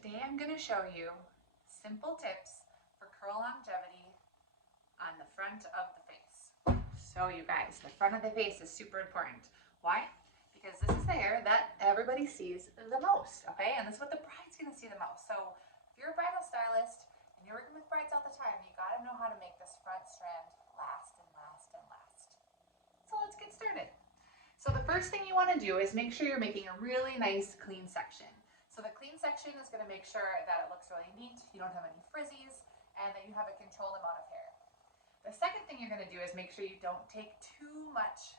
Today I'm going to show you simple tips for curl longevity on the front of the face. So you guys, the front of the face is super important. Why? Because this is the hair that everybody sees the most, okay? And this is what the bride's going to see the most. So if you're a bridal stylist and you're working with brides all the time, you got to know how to make this front strand last and last and last. So let's get started. So the first thing you want to do is make sure you're making a really nice clean section. So the clean section is going to make sure that it looks really neat, you don't have any frizzies, and that you have a controlled amount of hair. The second thing you're going to do is make sure you don't take too much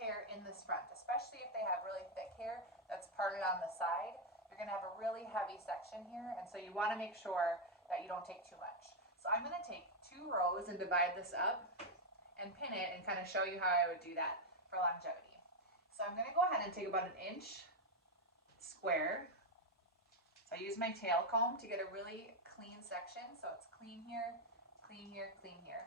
hair in this front, especially if they have really thick hair that's parted on the side. You're going to have a really heavy section here, and so you want to make sure that you don't take too much. So I'm going to take 2 rows and divide this up and pin it and kind of show you how I would do that for longevity. So I'm going to go ahead and take about 1 inch square. So I use my tail comb to get a really clean section. So it's clean here, clean here, clean here.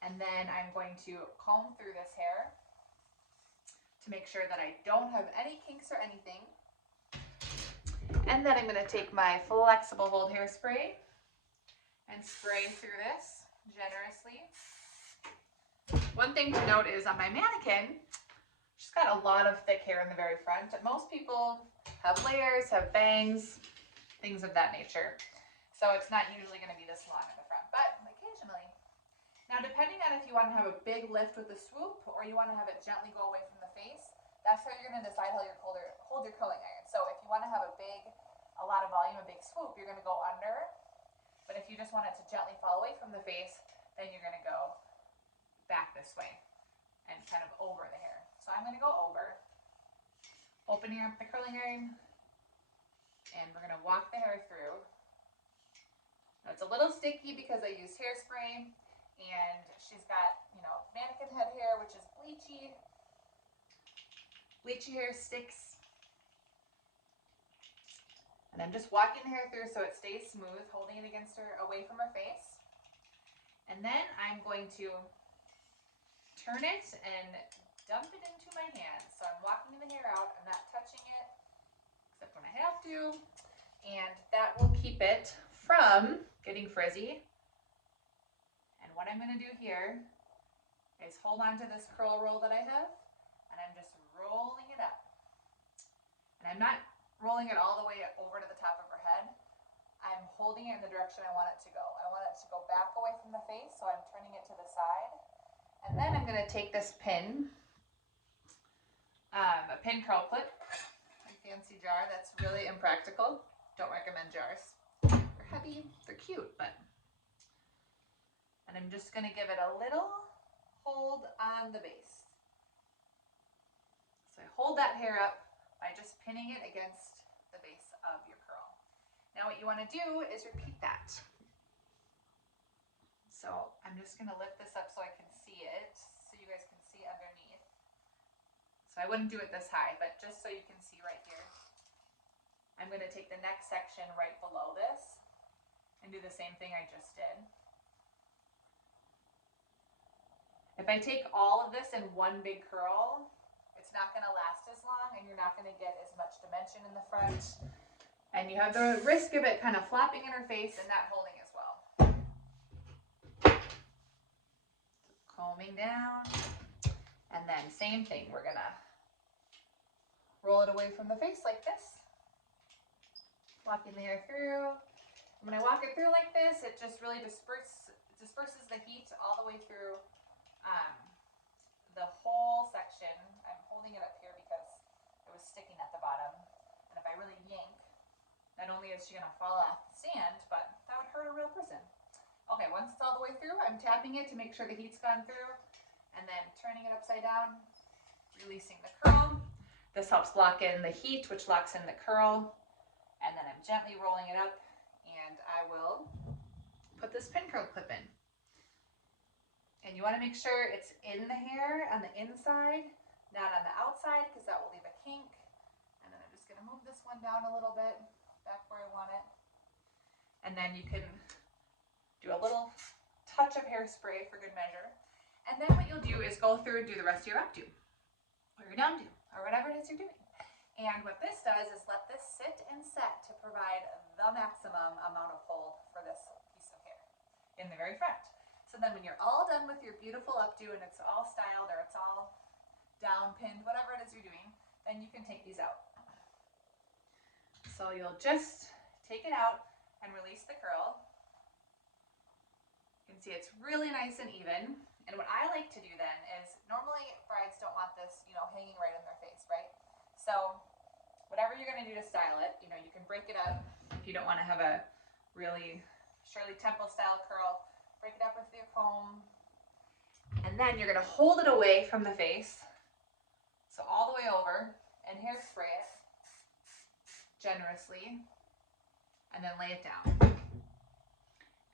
And then I'm going to comb through this hair to make sure that I don't have any kinks or anything. And then I'm going to take my flexible hold hairspray and spray through this generously. One thing to note is on my mannequin, she's got a lot of thick hair in the very front. Most people have layers, have bangs, things of that nature. So it's not usually going to be this long in the front, but occasionally. Now, depending on if you want to have a big lift with a swoop or you want to have it gently go away from the face, that's how you're going to decide how you hold your curling iron. So if you want to have a lot of volume, a big swoop, you're going to go under. But if you just want it to gently fall away from the face, then you're going to go back this way and kind of over the hair. So I'm going to go over, opening up the curling iron, and we're going to walk the hair through. Now it's a little sticky because I used hairspray, and she's got, mannequin head hair, which is bleachy. Bleachy hair sticks. And I'm just walking the hair through so it stays smooth, holding it against her, away from her face. And then I'm going to turn it and dump it into my hand. So I'm walking the hair out, I'm not touching it, except when I have to. And that will keep it from getting frizzy. And what I'm going to do here is hold on to this curl roll that I have, and I'm just rolling it up. And I'm not rolling it all the way over to the top of her head. I'm holding it in the direction I want it to go. I want it to go back away from the face, so I'm turning it to the side. And then I'm going to take this pin, a pin curl clip, a fancy jar that's really impractical. Don't recommend jars. They're heavy, they're cute, but. And I'm just going to give it a little hold on the base. So I hold that hair up by just pinning it against the base of your curl. Now what you want to do is repeat that. So I'm just going to lift this up so I can see it, so you guys can see underneath. So I wouldn't do it this high, but just so you can see right here. I'm going to take the next section right below this and do the same thing I just did. If I take all of this in one big curl, it's not going to last as long and you're not going to get as much dimension in the front. And you have the risk of it kind of flopping in her face and not holding as well. Combing down, and then same thing, we're gonna roll it away from the face like this, walking the hair through. And when I walk it through like this, it just really disperses the heat all the way through the whole section. I'm holding it up here because it was sticking at the bottom, and if I really yank, not only is she gonna fall off the sand, but that would hurt a real person. Okay, once it's all the way through, I'm tapping it to make sure the heat's gone through, and then turning it upside down, releasing the curl. This helps lock in the heat, which locks in the curl, and then I'm gently rolling it up, and I will put this pin curl clip in. And you want to make sure it's in the hair on the inside, not on the outside, because that will leave a kink. And then I'm just going to move this one down a little bit, back where I want it. And then you can do a little touch of hairspray for good measure. And then what you'll do is go through and do the rest of your updo, or your downdo, or whatever it is you're doing. And what this does is let this sit and set to provide the maximum amount of hold for this piece of hair in the very front. So then when you're all done with your beautiful updo and it's all styled or it's all down pinned, whatever it is you're doing, then you can take these out. So you'll just take it out and release the curl. You can see it's really nice and even. And what I like to do then is, normally brides don't want this, hanging right in their face, right? So whatever you're gonna do to style it, you can break it up if you don't wanna have a really Shirley Temple style curl. Break it up with your comb. And then you're gonna hold it away from the face. So all the way over, and hairspray it generously, and then lay it down.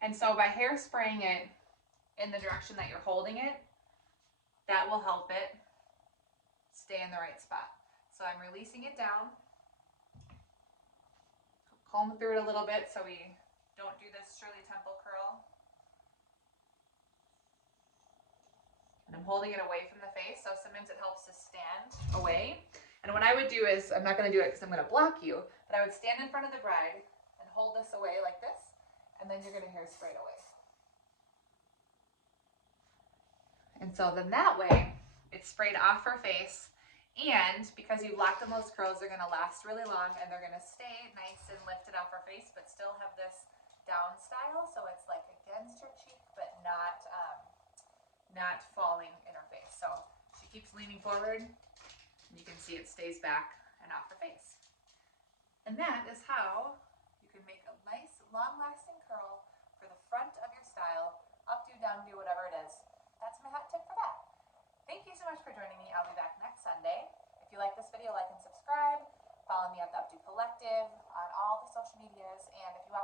And so by hairspraying it in the direction that you're holding it, that will help it stay in the right spot. So I'm releasing it down, comb through it a little bit so we don't do this Shirley Temple curl. And I'm holding it away from the face, so sometimes it helps to stand away. And what I would do is, I'm not going to do it because I'm going to block you, but I would stand in front of the bride and hold this away like this, and then you're going to hairspray it away. And so then that way, it's sprayed off her face, and because you've locked in those curls, they're going to last really long, and they're going to stay nice and lifted off her face, but still have this down style, so it's like against her cheek, but not falling in her face. So she keeps leaning forward, and you can see it stays back and off her face. And that is how you can make a nice, long-lasting curl for the front of your style, updo, downdo, whatever it is. That's my hot tip for that. Thank you so much for joining me. I'll be back next Sunday. If you like this video, like and subscribe. Follow me at the Updo Collective on all the social medias. And if you want